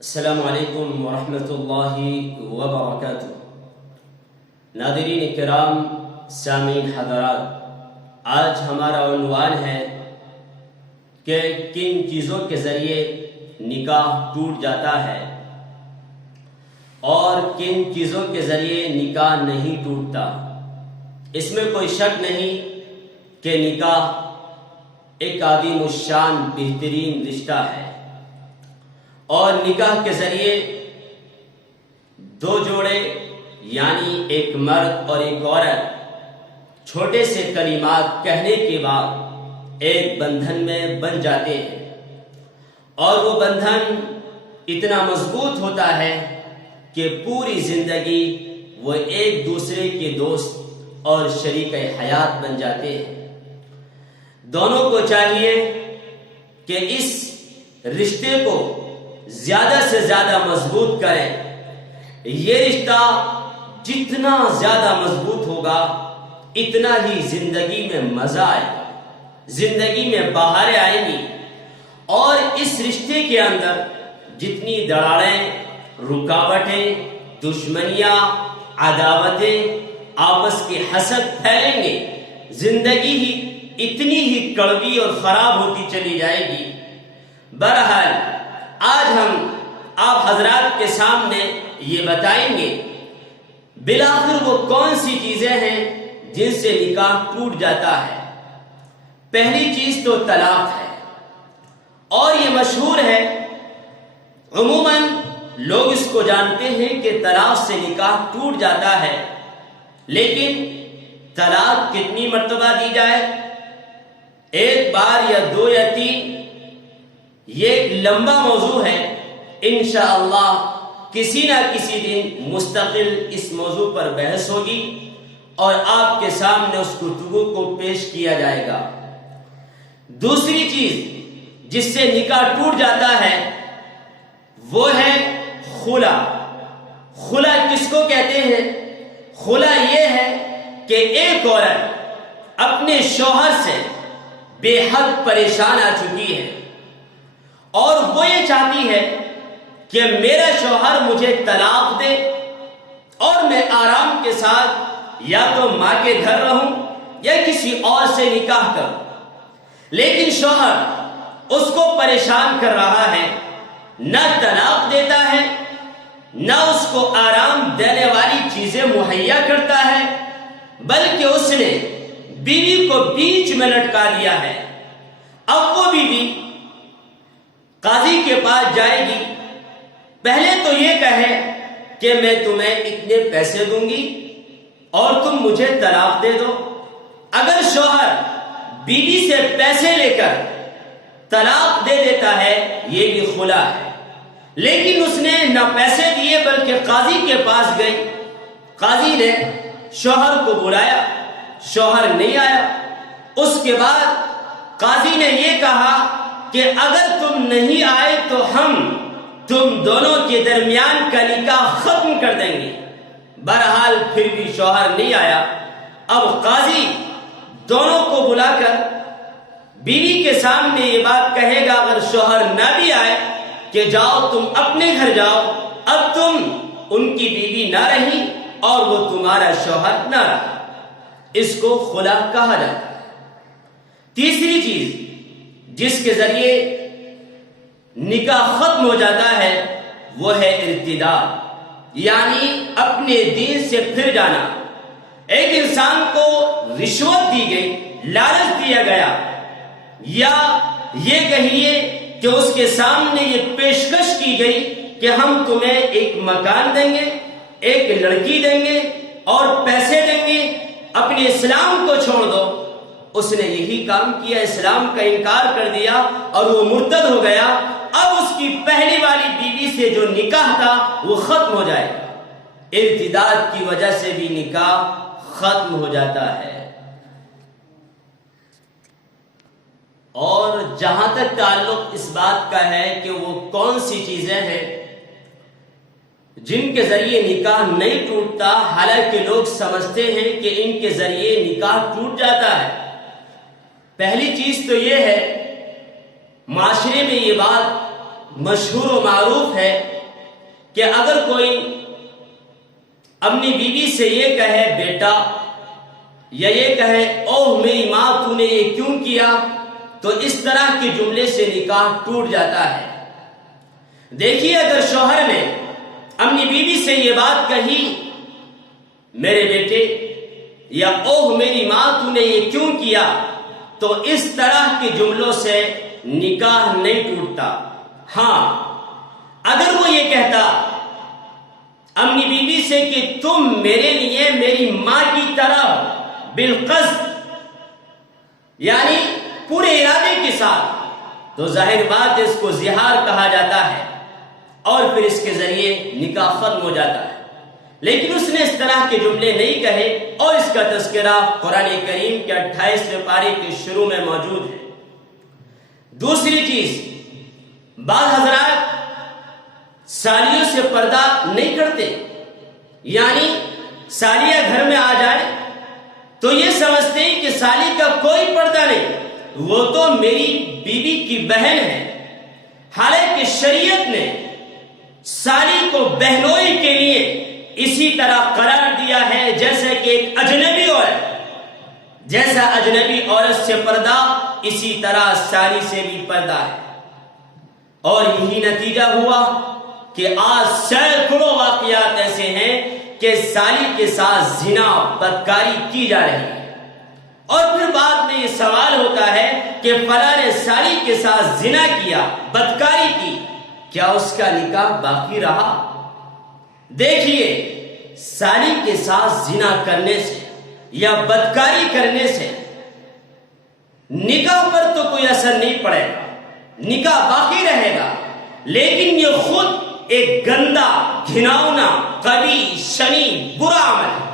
السلام علیکم ورحمۃ اللہ وبرکاتہ۔ ناظرین کرام، سامعین حضرات، آج ہمارا عنوان ہے کہ کن چیزوں کے ذریعے نکاح ٹوٹ جاتا ہے اور کن چیزوں کے ذریعے نکاح نہیں ٹوٹتا۔ اس میں کوئی شک نہیں کہ نکاح ایک عظیم الشان بہترین رشتہ ہے، اور نکاح کے ذریعے دو جوڑے یعنی ایک مرد اور ایک عورت چھوٹے سے کلمات کہنے کے بعد ایک بندھن میں بن جاتے ہیں، اور وہ بندھن اتنا مضبوط ہوتا ہے کہ پوری زندگی وہ ایک دوسرے کے دوست اور شریک حیات بن جاتے ہیں۔ دونوں کو چاہیے کہ اس رشتے کو زیادہ سے زیادہ مضبوط کریں۔ یہ رشتہ جتنا زیادہ مضبوط ہوگا اتنا ہی زندگی میں مزہ آئے گا، زندگی میں بہاریں آئیں گی، اور اس رشتے کے اندر جتنی دراڑیں، رکاوٹیں، دشمنیاں، عداوتیں، آپس کی حسد پھیلیں گے، زندگی ہی اتنی ہی کڑوی اور خراب ہوتی چلی جائے گی۔ بہرحال آج ہم آپ حضرات کے سامنے یہ بتائیں گے بالآخر وہ کون سی چیزیں ہیں جن سے نکاح ٹوٹ جاتا ہے۔ پہلی چیز تو طلاق ہے، اور یہ مشہور ہے، عموماً لوگ اس کو جانتے ہیں کہ طلاق سے نکاح ٹوٹ جاتا ہے، لیکن طلاق کتنی مرتبہ دی جائے، ایک بار یا دو یا تین، یہ ایک لمبا موضوع ہے۔ انشاءاللہ کسی نہ کسی دن مستقل اس موضوع پر بحث ہوگی اور آپ کے سامنے اس گفتگو کو پیش کیا جائے گا۔ دوسری چیز جس سے نکاح ٹوٹ جاتا ہے وہ ہے خلا۔ خلا کس کو کہتے ہیں؟ خلا یہ ہے کہ ایک عورت اپنے شوہر سے بے حد پریشان آ چکی ہے، اور وہ یہ چاہتی ہے کہ میرا شوہر مجھے طلاق دے اور میں آرام کے ساتھ یا تو ماں کے گھر رہوں یا کسی اور سے نکاح کروں، لیکن شوہر اس کو پریشان کر رہا ہے، نہ طلاق دیتا ہے، نہ اس کو آرام دینے والی چیزیں مہیا کرتا ہے، بلکہ اس نے بیوی کو بیچ میں لٹکا دیا ہے۔ اب وہ بیوی قاضی کے پاس جائے گی، پہلے تو یہ کہے کہ میں تمہیں اتنے پیسے دوں گی اور تم مجھے طلاق دے دو۔ اگر شوہر بیوی سے پیسے لے کر طلاق دے دیتا ہے یہ بھی خلا ہے، لیکن اس نے نہ پیسے دیے بلکہ قاضی کے پاس گئی، قاضی نے شوہر کو بلایا، شوہر نہیں آیا۔ اس کے بعد قاضی نے یہ کہا کہ اگر تم نہیں آئے تو ہم تم دونوں کے درمیان کا نکاح ختم کر دیں گے۔ بہرحال پھر بھی شوہر نہیں آیا۔ اب قاضی دونوں کو بلا کر بیوی کے سامنے یہ بات کہے گا اگر شوہر نہ بھی آئے کہ جاؤ تم اپنے گھر جاؤ، اب تم ان کی بیوی نہ رہی اور وہ تمہارا شوہر نہ رہا۔ اس کو خلا کہا جاتا ہے۔ تیسری چیز جس کے ذریعے نکاح ختم ہو جاتا ہے وہ ہے ارتداد، یعنی اپنے دین سے پھر جانا۔ ایک انسان کو رشوت دی گئی، لالچ دیا گیا، یا یہ کہیے کہ اس کے سامنے یہ پیشکش کی گئی کہ ہم تمہیں ایک مکان دیں گے، ایک لڑکی دیں گے اور پیسے دیں گے، اپنے اسلام کو چھوڑ دو۔ اس نے یہی کام کیا، اسلام کا انکار کر دیا اور وہ مرتد ہو گیا۔ اب اس کی پہلی والی بیوی سے جو نکاح تھا وہ ختم ہو جائے گا۔ ارتداد کی وجہ سے بھی نکاح ختم ہو جاتا ہے۔ اور جہاں تک تعلق اس بات کا ہے کہ وہ کون سی چیزیں ہیں جن کے ذریعے نکاح نہیں ٹوٹتا، حالانکہ لوگ سمجھتے ہیں کہ ان کے ذریعے نکاح ٹوٹ جاتا ہے۔ پہلی چیز تو یہ ہے، معاشرے میں یہ بات مشہور و معروف ہے کہ اگر کوئی اپنی بیوی سے یہ کہے بیٹا، یا یہ کہے اوہ میری ماں تو نے یہ کیوں کیا، تو اس طرح کے جملے سے نکاح ٹوٹ جاتا ہے۔ دیکھیے اگر شوہر نے اپنی بیوی سے یہ بات کہی میرے بیٹے یا اوہ میری ماں تو نے یہ کیوں کیا، تو اس طرح کے جملوں سے نکاح نہیں ٹوٹتا۔ ہاں اگر وہ یہ کہتا اپنی بیوی سے کہ تم میرے لیے میری ماں کی طرح ہو، بالقصد یعنی پورے ارادے کے ساتھ، تو ظاہر بات اس کو زہار کہا جاتا ہے اور پھر اس کے ذریعے نکاح ختم ہو جاتا ہے۔ لیکن اس نے اس طرح کے جملے نہیں کہے اور اس کا تذکرہ قرآن کریم کے 28ویں پارے کے شروع میں موجود ہے۔ دوسری چیز، بعض حضرات سالیوں سے پردہ نہیں کرتے، یعنی سالیہ گھر میں آ جائے تو یہ سمجھتے ہیں کہ سالی کا کوئی پردہ نہیں، وہ تو میری بیوی کی بہن ہے۔ حالانکہ شریعت نے سالی کو بہنوئی کے لیے اسی طرح قرار دیا ہے جیسے کہ ایک اجنبی عورت، جیسا اجنبی عورت سے پردہ اسی طرح سالی سے بھی پردہ ہے۔ اور یہی نتیجہ ہوا کہ آج سینکڑوں واقعات ایسے ہیں کہ سالی کے ساتھ زنا بدکاری کی جا رہی ہے، اور پھر بعد میں یہ سوال ہوتا ہے کہ فلاں نے سالی کے ساتھ زنا کیا، بدکاری کی، کیا اس کا نکاح باقی رہا؟ دیکھیے، سالی کے ساتھ زنا کرنے سے یا بدکاری کرنے سے نکاح پر تو کوئی اثر نہیں پڑے گا، نکاح باقی رہے گا، لیکن یہ خود ایک گندا، گھناؤنا، قبیح، شنیع، برا عمل ہے،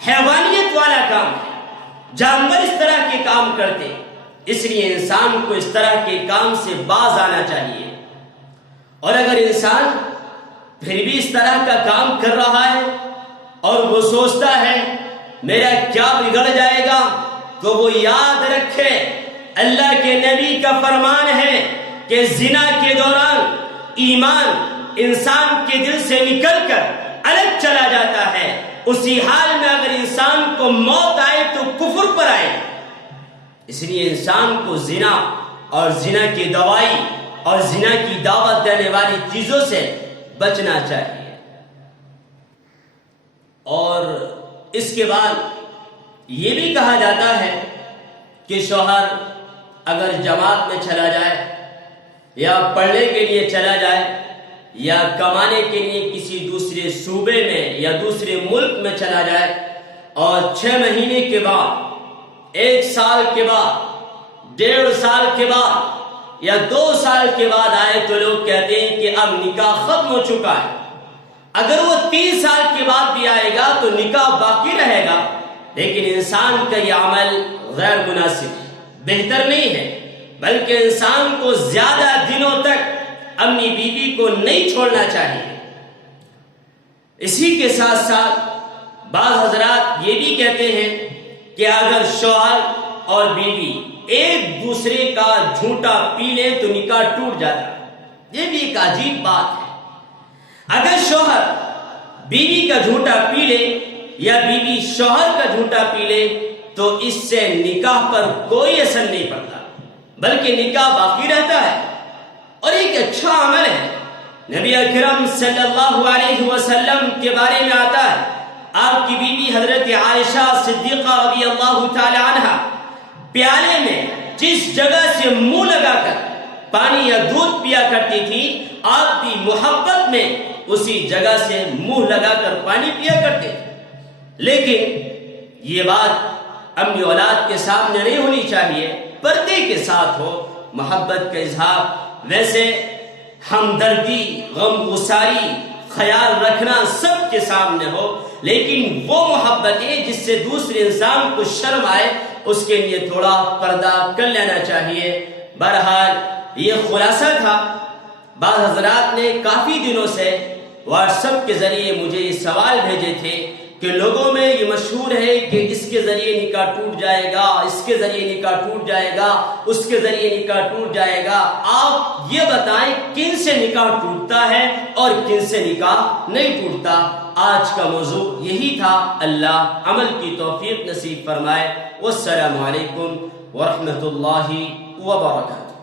حیوانیت والا کام ہے۔ جانور اس طرح کے کام کرتے، اس لیے انسان کو اس طرح کے کام سے باز آنا چاہیے۔ اور اگر انسان پھر بھی اس طرح کا کام کر رہا ہے اور وہ سوچتا ہے میرا کیا بگڑ جائے گا، تو وہ یاد رکھے اللہ کے نبی کا فرمان ہے کہ زنا کے دوران ایمان انسان کے دل سے نکل کر الگ چلا جاتا ہے۔ اسی حال میں اگر انسان کو موت آئے تو کفر پر آئے، اس لیے انسان کو زنا اور زنا کی دوائی اور زنا کی دعوت دینے والی چیزوں سے بچنا چاہیے۔ اور اس کے بعد یہ بھی کہا جاتا ہے کہ شوہر اگر جماعت میں چلا جائے یا پڑھنے کے لیے چلا جائے یا کمانے کے لیے کسی دوسرے صوبے میں یا دوسرے ملک میں چلا جائے اور 6 مہینے کے بعد، 1 سال کے بعد، 1.5 سال کے بعد یا 2 سال کے بعد آئے تو لوگ کہتے ہیں کہ اب نکاح ختم ہو چکا ہے۔ اگر وہ 3 سال کے بعد بھی آئے گا تو نکاح باقی رہے گا، لیکن انسان کا یہ عمل غیر مناسب، بہتر نہیں ہے، بلکہ انسان کو زیادہ دنوں تک اپنی بیوی کو نہیں چھوڑنا چاہیے۔ اسی کے ساتھ ساتھ بعض حضرات یہ بھی کہتے ہیں کہ اگر شوہر اور بیوی ایک دوسرے کا جھوٹا پی لے تو نکاح ٹوٹ جاتا ہے۔ یہ بھی ایک عجیب بات ہے۔ اگر شوہر بیوی کا جھوٹا پی لے یا بیوی شوہر کا جھوٹا پی لے تو اس سے نکاح پر کوئی اثر نہیں پڑتا، بلکہ نکاح باقی رہتا ہے اور ایک اچھا عمل ہے۔ نبی اکرم صلی اللہ علیہ وسلم کے بارے میں آتا ہے، آپ کی بیوی حضرت عائشہ صدیقہ رضی اللہ تعالی عنہ پیالے میں جس جگہ سے منہ لگا کر پانی یا دودھ پیا کرتی تھی، آپ بھی محبت میں اسی جگہ سے منہ لگا کر پانی پیا کرتے تھے۔ لیکن یہ بات اپنی اولاد کے سامنے نہیں ہونی چاہیے، پردے کے ساتھ ہو، محبت کا اظہار، ویسے ہمدردی، غم گساری، خیال رکھنا سب کے سامنے ہو، لیکن وہ محبتیں جس سے دوسرے انسان کو شرم آئے اس کے لیے تھوڑا پردہ کر لینا چاہیے۔ بہرحال یہ خلاصہ تھا۔ بعض حضرات نے کافی دنوں سے واٹس ایپ کے ذریعے مجھے یہ سوال بھیجے تھے کہ لوگوں میں یہ مشہور ہے کہ اس کے ذریعے نکاح ٹوٹ جائے گا، اس کے ذریعے نکاح ٹوٹ جائے گا، اس کے ذریعے نکاح ٹوٹ جائے گا۔ آپ یہ بتائیں کن سے نکاح ٹوٹتا ہے اور کن سے نکاح نہیں ٹوٹتا؟ آج کا موضوع یہی تھا۔ اللہ عمل کی توفیق نصیب فرمائے۔ والسلام علیکم ورحمۃ اللہ وبرکاتہ۔